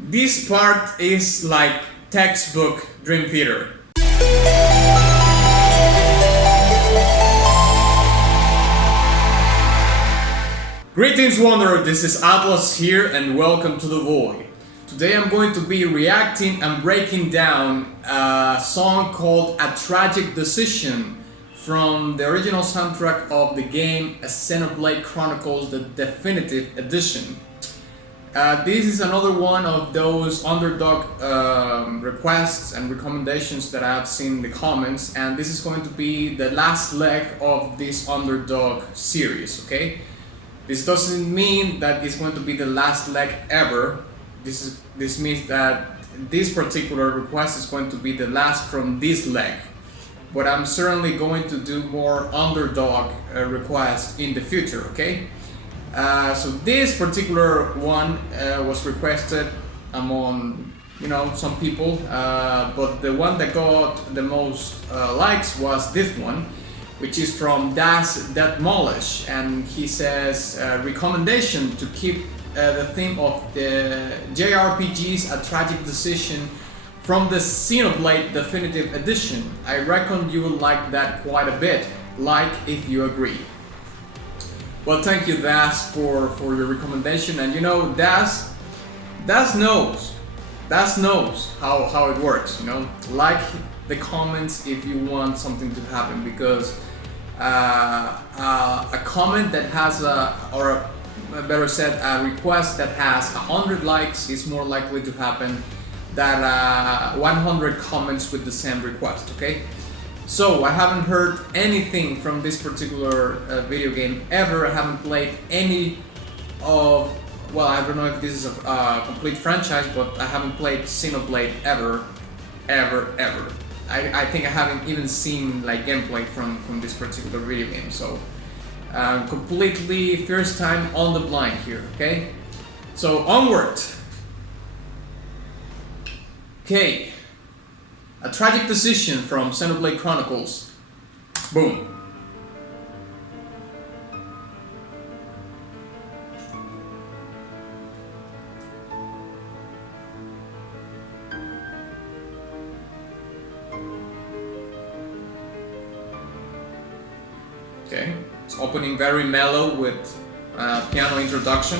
This part is like textbook Dream Theater. Greetings Wanderer, this is Atlas here and welcome to The Void. Today I'm going to be reacting and breaking down a song called A Tragic Decision from the original soundtrack of the game XENOBLADE Chronicles, the Definitive Edition. This is another one of those underdog requests and recommendations that I have seen in the comments, and this is going to be the last leg of this underdog series, okay? This doesn't mean that it's going to be the last leg ever. This means that this particular request is going to be the last from this leg. But I'm certainly going to do more underdog requests in the future, okay? So this particular one was requested among, some people, but the one that got the most likes was this one, which is from Das Detmolish, and he says, recommendation to keep the theme of the JRPGs A Tragic Decision from the XENOBLADE Definitive Edition. I reckon you will like that quite a bit, like if you agree. Well, thank you Das for your recommendation, and Das knows how it works, like the comments if you want something to happen, because a comment that has better said, a request that has 100 likes is more likely to happen than 100 comments with the same request, okay? So I haven't heard anything from this particular video game ever. I haven't played any of, well, I don't know if this is a complete franchise, but I haven't played XENOBLADE ever. I think I haven't even seen like gameplay from this particular video game, so completely first time on the blind here, okay? So onward. Okay, A Tragic Decision from XENOBLADE Chronicles. Boom. Okay, it's opening very mellow with piano introduction.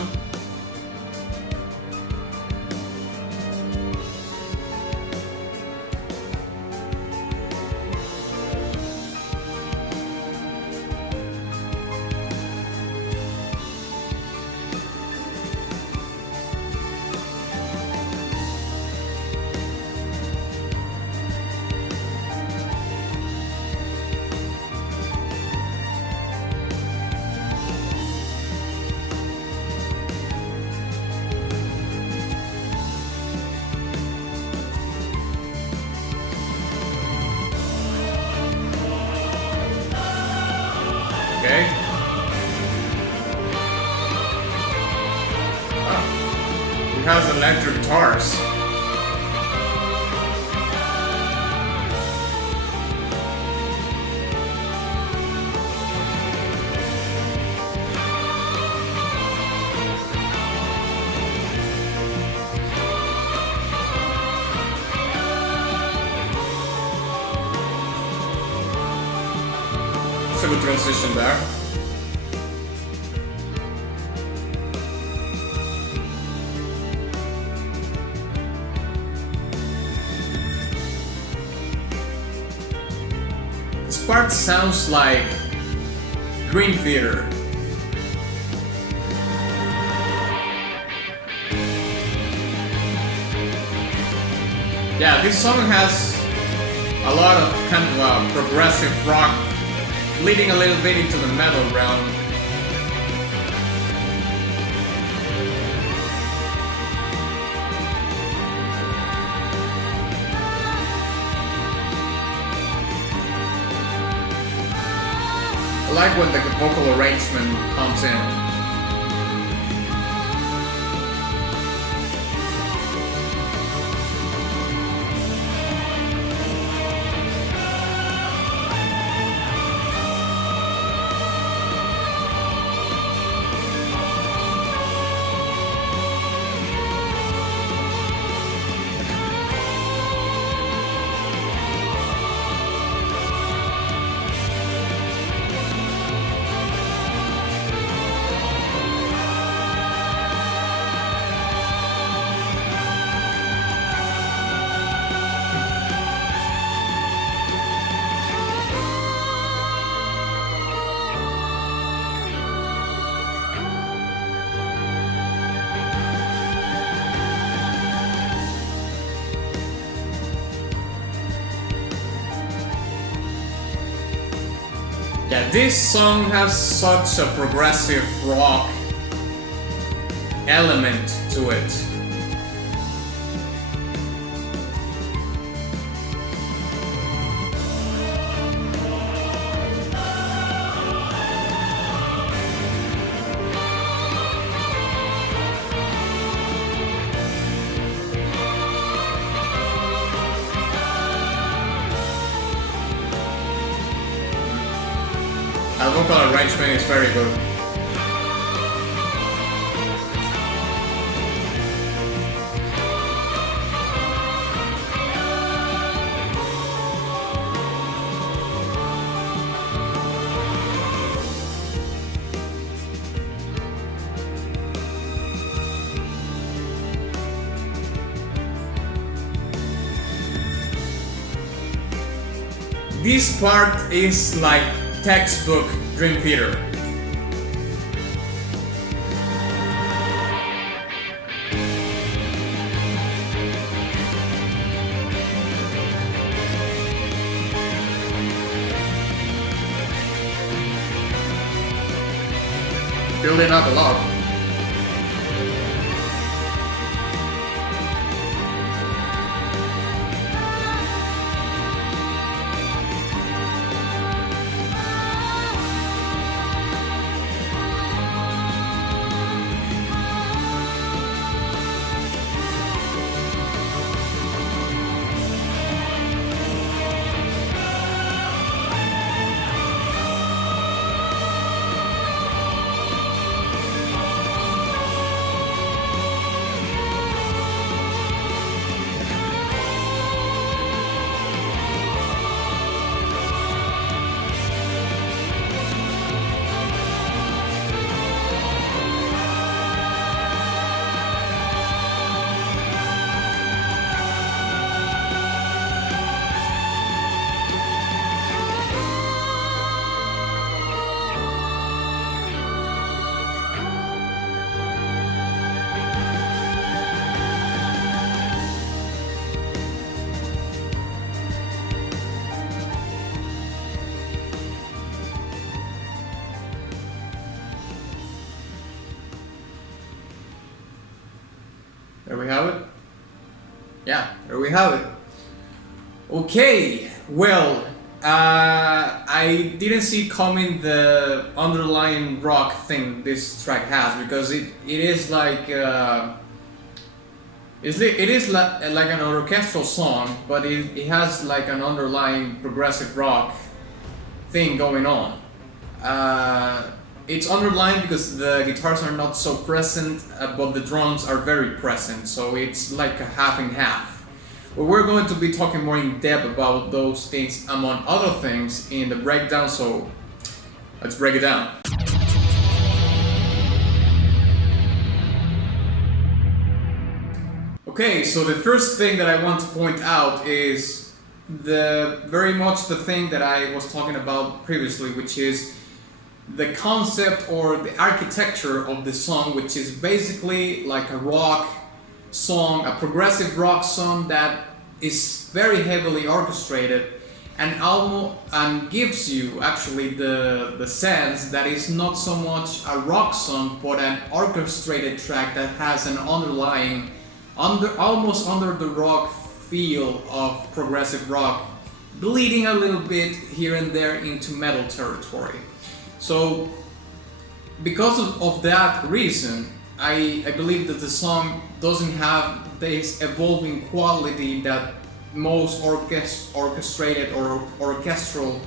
Okay. Oh, it has electric guitars. It's a good transition there. This part sounds like Dream Theater. Yeah, this song has a lot of kind of progressive rock, leading a little bit into the metal realm. I like when the vocal arrangement comes in. Yeah, this song has such a progressive rock element to it. Our vocal arrangement is very good. This part is like textbook Dream Theater. Building up a lot. There we have it. Yeah, there we have it. Okay, well, I didn't see coming the underlying rock thing this track has, because it is like it is like an orchestral song, but it has like an underlying progressive rock thing going on. It's underlined because the guitars are not so present, but the drums are very present, so it's like a half and half. But we're going to be talking more in depth about those things, among other things, in the breakdown, so let's break it down. Okay, so the first thing that I want to point out is very much the thing that I was talking about previously, which is the concept or the architecture of the song, which is basically like a rock song, a progressive rock song that is very heavily orchestrated and gives you actually the sense that it's not so much a rock song but an orchestrated track that has an underlying almost under the rock feel of progressive rock, bleeding a little bit here and there into metal territory. So because of that reason, I believe that the song doesn't have this evolving quality that most orchestrated or orchestral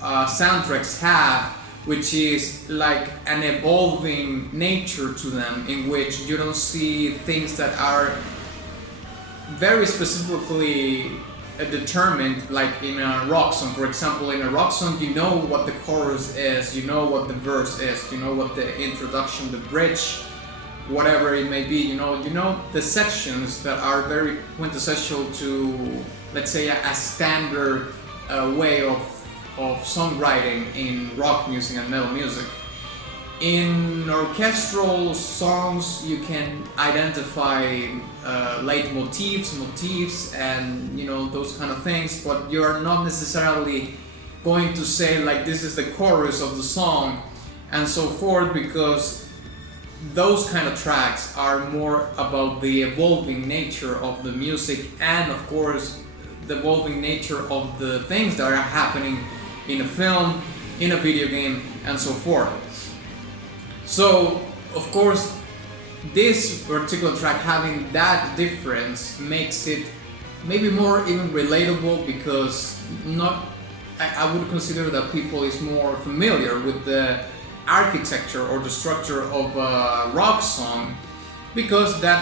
soundtracks have, which is like an evolving nature to them, in which you don't see things that are very specifically determined, like in a rock song. For example, in a rock song, you know what the chorus is, you know what the verse is, you know what the introduction, the bridge, whatever it may be, you know the sections that are very quintessential to, let's say, a standard way of songwriting in rock music and metal music. In orchestral songs, you can identify leitmotifs, motifs, and those kind of things, but you are not necessarily going to say like this is the chorus of the song and so forth, because those kind of tracks are more about the evolving nature of the music and of course the evolving nature of the things that are happening in a film, in a video game, and so forth. So of course this particular track having that difference makes it maybe more even relatable, because I would consider that people is more familiar with the architecture or the structure of a rock song, because that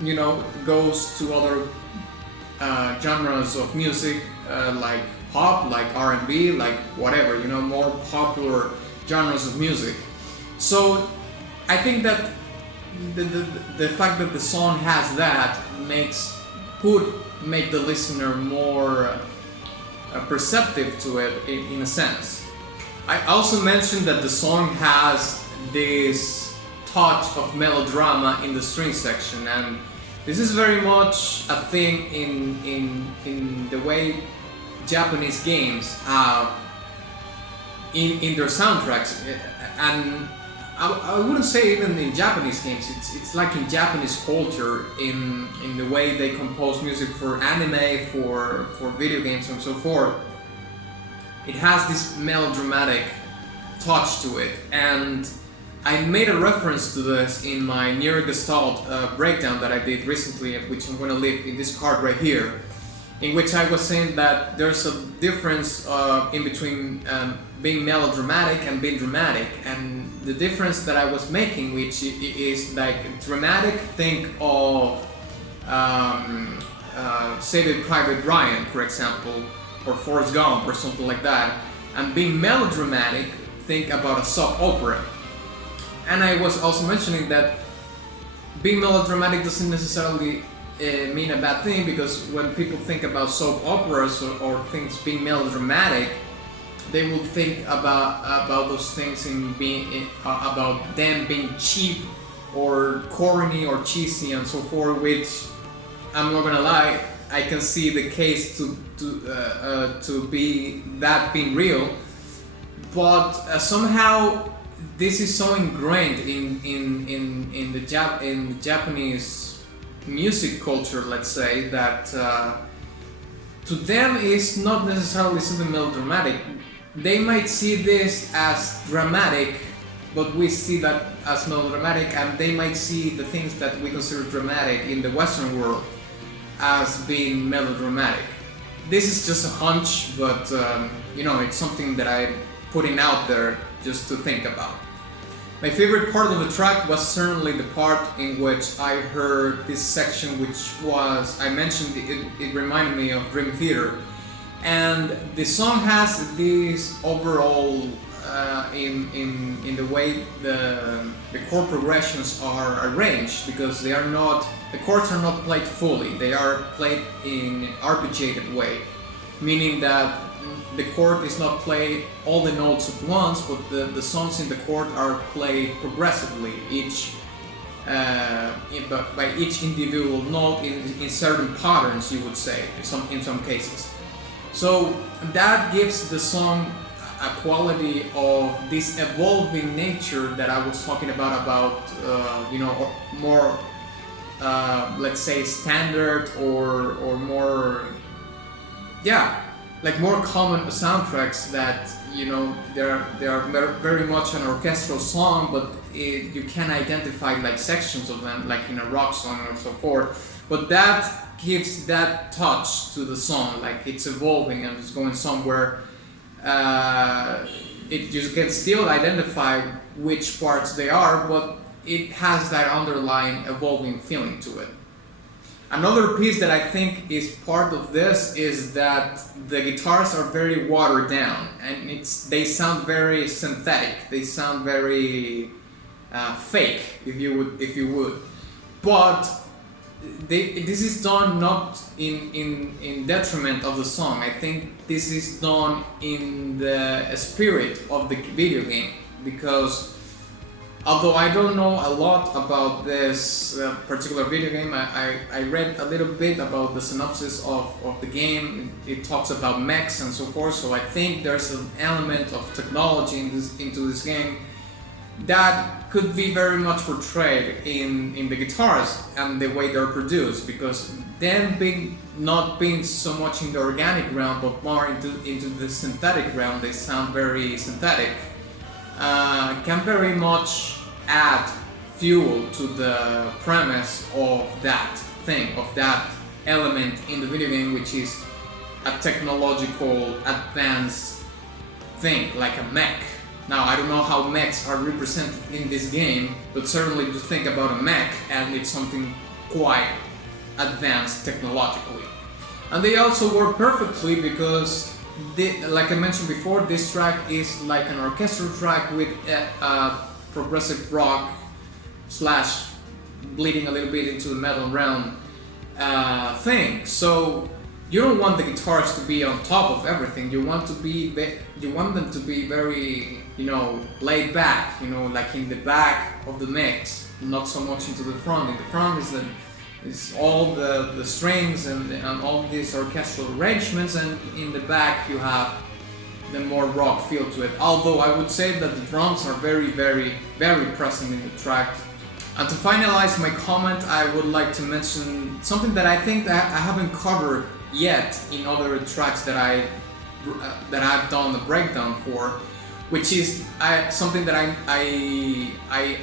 you know goes to other genres of music like pop, like R&B, like whatever, you know, more popular genres of music. So I think that the fact that the song has that could make the listener more perceptive to it in a sense. I also mentioned that the song has this touch of melodrama in the string section, and this is very much a thing in the way Japanese games have in their soundtracks. And I wouldn't say even in Japanese games, it's like in Japanese culture, in the way they compose music for anime, for video games and so forth. It has this melodramatic touch to it, and I made a reference to this in my Near Gestalt breakdown that I did recently, which I'm going to leave in this card right here, in which I was saying that there's a difference in between being melodramatic and being dramatic, and the difference that I was making, which is like dramatic, think of Saving Private Ryan, for example, or Forrest Gump or something like that, and being melodramatic, think about a soap opera. And I was also mentioning that being melodramatic doesn't necessarily mean a bad thing, because when people think about soap operas or things being melodramatic, they will think about those things about them being cheap or corny or cheesy and so forth, which I'm not gonna lie, I can see the case to be that being real, but somehow this is so ingrained in the Japanese music culture, let's say, that to them it's not necessarily something melodramatic. They might see this as dramatic, but we see that as melodramatic, and they might see the things that we consider dramatic in the Western world as being melodramatic. This is just a hunch, but you know, it's something that I'm putting out there just to think about. My favorite part of the track was certainly the part in which I heard this section, which was, I mentioned it reminded me of Dream Theater. And the song has this overall, in the way the chord progressions are arranged, because the chords are not played fully, they are played in an arpeggiated way, meaning that the chord is not played all the notes at once, but the songs in the chord are played progressively, by each individual note in certain patterns, you would say, in some cases. So that gives the song a quality of this evolving nature that I was talking about you know, more let's say standard or more, yeah, like more common soundtracks that, you know, they are very much an orchestral song, but you can identify like sections of them, like in a rock song or so forth. But that gives that touch to the song, like it's evolving and it's going somewhere. You can still identify which parts they are, but it has that underlying evolving feeling to it. Another piece that I think is part of this is that the guitars are very watered down, and they sound very synthetic. They sound very fake, if you would. But this is done not in detriment of the song. I think this is done in the spirit of the video game, because Although I don't know a lot about this particular video game, I read a little bit about the synopsis of the game. It talks about mechs and so forth, so I think there's an element of technology into this game that could be very much portrayed in the guitars and the way they're produced, because them not being so much in the organic realm but more into the synthetic realm, they sound very synthetic, can very much add fuel to the premise of that thing, of that element in the video game, which is a technological advanced thing like a mech. Now, I don't know how mechs are represented in this game, but certainly to think about a mech, and it's something quite advanced technologically. And they also work perfectly because, like I mentioned before, this track is like an orchestral track with a progressive rock slash bleeding a little bit into the metal realm thing. So you don't want the guitars to be on top of everything. You want them to be very, laid back, like in the back of the mix, not so much into the front. In the front is all the strings and all these orchestral arrangements, and in the back you have the more rock feel to it. Although I would say that the drums are very, very, very present in the track. And to finalize my comment, I would like to mention something that I think that I haven't covered yet in other tracks that I've done the breakdown for, which is something that I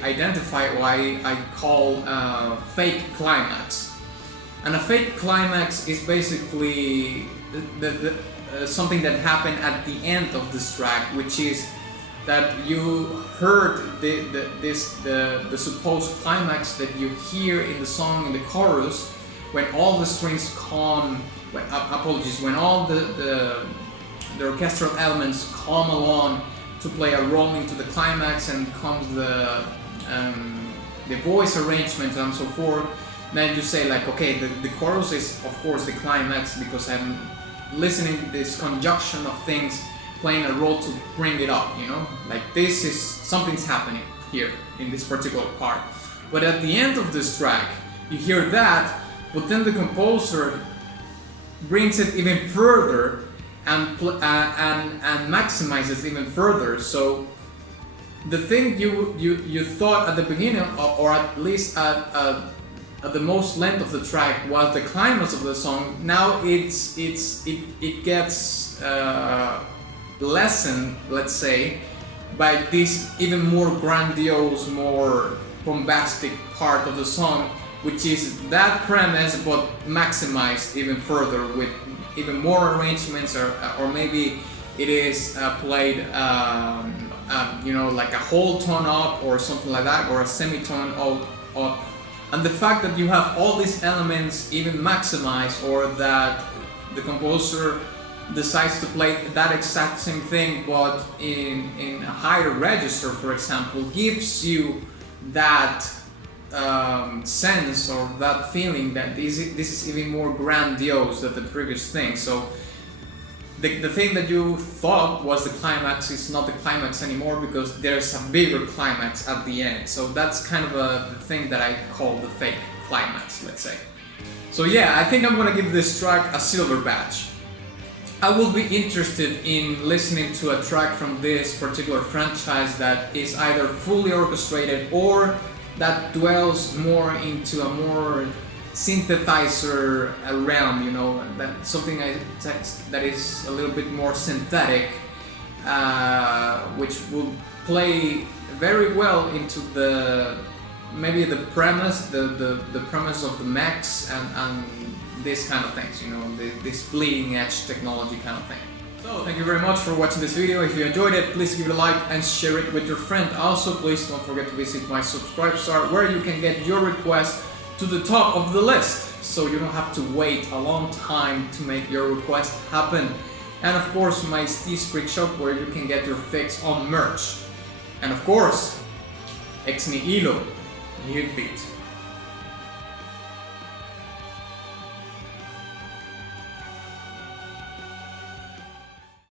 identify, or I call fake climax. And a fake climax is basically something that happened at the end of this track, which is that you heard the supposed climax that you hear in the song, in the chorus, when all the strings come, when all the orchestral elements come along to play a role into the climax, and comes the voice arrangement and so forth. Then you say like, okay, the chorus is of course the climax, because I'm listening to this conjunction of things playing a role to bring it up, like this is something's happening here in this particular part. But at the end of this track, you hear that, but then the composer brings it even further and maximizes even further. So the thing you thought at the beginning, or at least at the most length of the track, was the climax of the song. Now it gets lessened, let's say, by this even more grandiose, more bombastic part of the song, which is that premise but maximized even further with even more arrangements, or maybe it is played like a whole tone up or something like that, or a semitone up. And the fact that you have all these elements even maximized, or that the composer decides to play that exact same thing but in a higher register, for example, gives you that sense or that feeling that this is even more grandiose than the previous thing. So the thing that you thought was the climax is not the climax anymore, because there's a bigger climax at the end. So that's kind of the thing that I call the fake climax, let's say. So yeah, I think I'm gonna give this track a silver badge. I will be interested in listening to a track from this particular franchise that is either fully orchestrated or that dwells more into a more synthesizer realm, that something that is a little bit more synthetic, which will play very well into maybe the premise, the premise of the mechs and this kind of things, this bleeding edge technology kind of thing. So thank you very much for watching this video. If you enjoyed it, please give it a like and share it with your friend. Also, please don't forget to visit my subscribe star, where you can get your request to the top of the list, so you don't have to wait a long time to make your request happen. And of course, my T-Script shop, where you can get your fix on merch. And of course, XENOBLADE CHRONICLES OST.